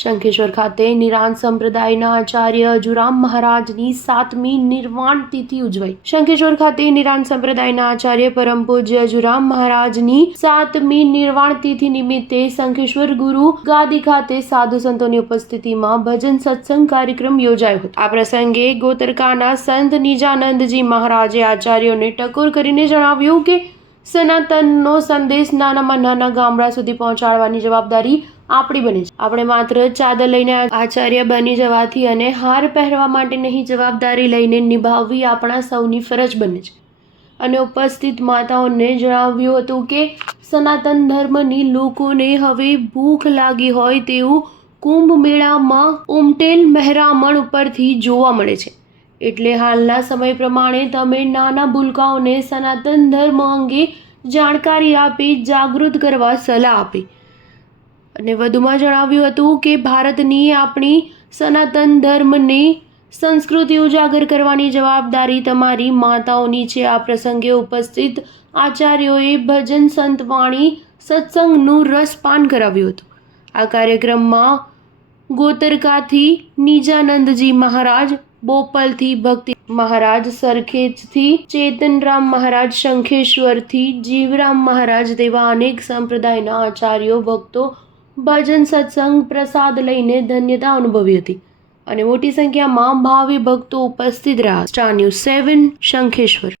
શંખેશ્વર ખાતે નિરાંત સંપ્રદાયના આચાર્ય અજુરામ મહારાજની 7મી નિર્વાણ તિથિ ઉજવાઈ। શંખેશ્વર ખાતે નિરાંત સંપ્રદાયના આચાર્ય પરમ પૂજ્ય અજુરામ મહારાજની 7મી નિર્વાણ તિથિ નિમિત્તે શંખેશ્વર ગુરુ ગાદી ખાતે સાધુ સંતોની ઉપસ્થિતિમાં ભજન સત્સંગ કાર્યક્રમ યોજાયો હતો। આ પ્રસંગે ગોતરકાના સંત નિજાનંદજી મહારાજે આચાર્યોને ટકોર કરીને જણાવ્યું કે સનાતનનો સંદેશ નાનામાં નાના ગામડા સુધી પહોંચાડવાની જવાબદારી આપણી બને છે। આપણે માત્ર ચાદર લઈને આચાર્ય બની જવાથી અને હાર પહેરવા માટે નહીં, જવાબદારી લઈને નિભાવવી આપણા સૌની ફરજ બને છે। અને ઉપસ્થિત માતાઓને જણાવ્યું હતું કે સનાતન ધર્મની લોકોને હવે ભૂખ લાગી હોય તેવું કુંભ મેળામાં ઉમટેલ મહેરામણ ઉપરથી જોવા મળે છે। એટલે હાલના સમય પ્રમાણે તમે નાના ભૂલકાઓને સનાતન ધર્મ અંગે જાણકારી આપી જાગૃત કરવા સલાહ આપી। અને વધુમાં જણાવ્યું હતું કે ભારતની આપણી સનાતન ધર્મની સંસ્કૃતિ ઉજાગર કરવાની જવાબદારી તમારી માતાઓની છે। આ પ્રસંગે ઉપસ્થિત આચાર્યોએ ભજન સંતવાણી સત્સંગનું રસપાન કરાવ્યું હતું। આ કાર્યક્રમમાં ગોતરકાથી નિજાનંદજી મહારાજ, બોપલથી ભક્તિ મહારાજ, સરખેજથી ચેતનરામ મહારાજ, શંખેશ્વરથી જીવરામ મહારાજ તેવા અનેક સંપ્રદાયના આચાર્યો, ભક્તો ભજન સત્સંગ પ્રસાદ લઈને ધન્યતા અનુભવી હતી અને મોટી સંખ્યામાં ભાવિ ભક્તો ઉપસ્થિત રહ્યા। Star news 7 Shankheshwar.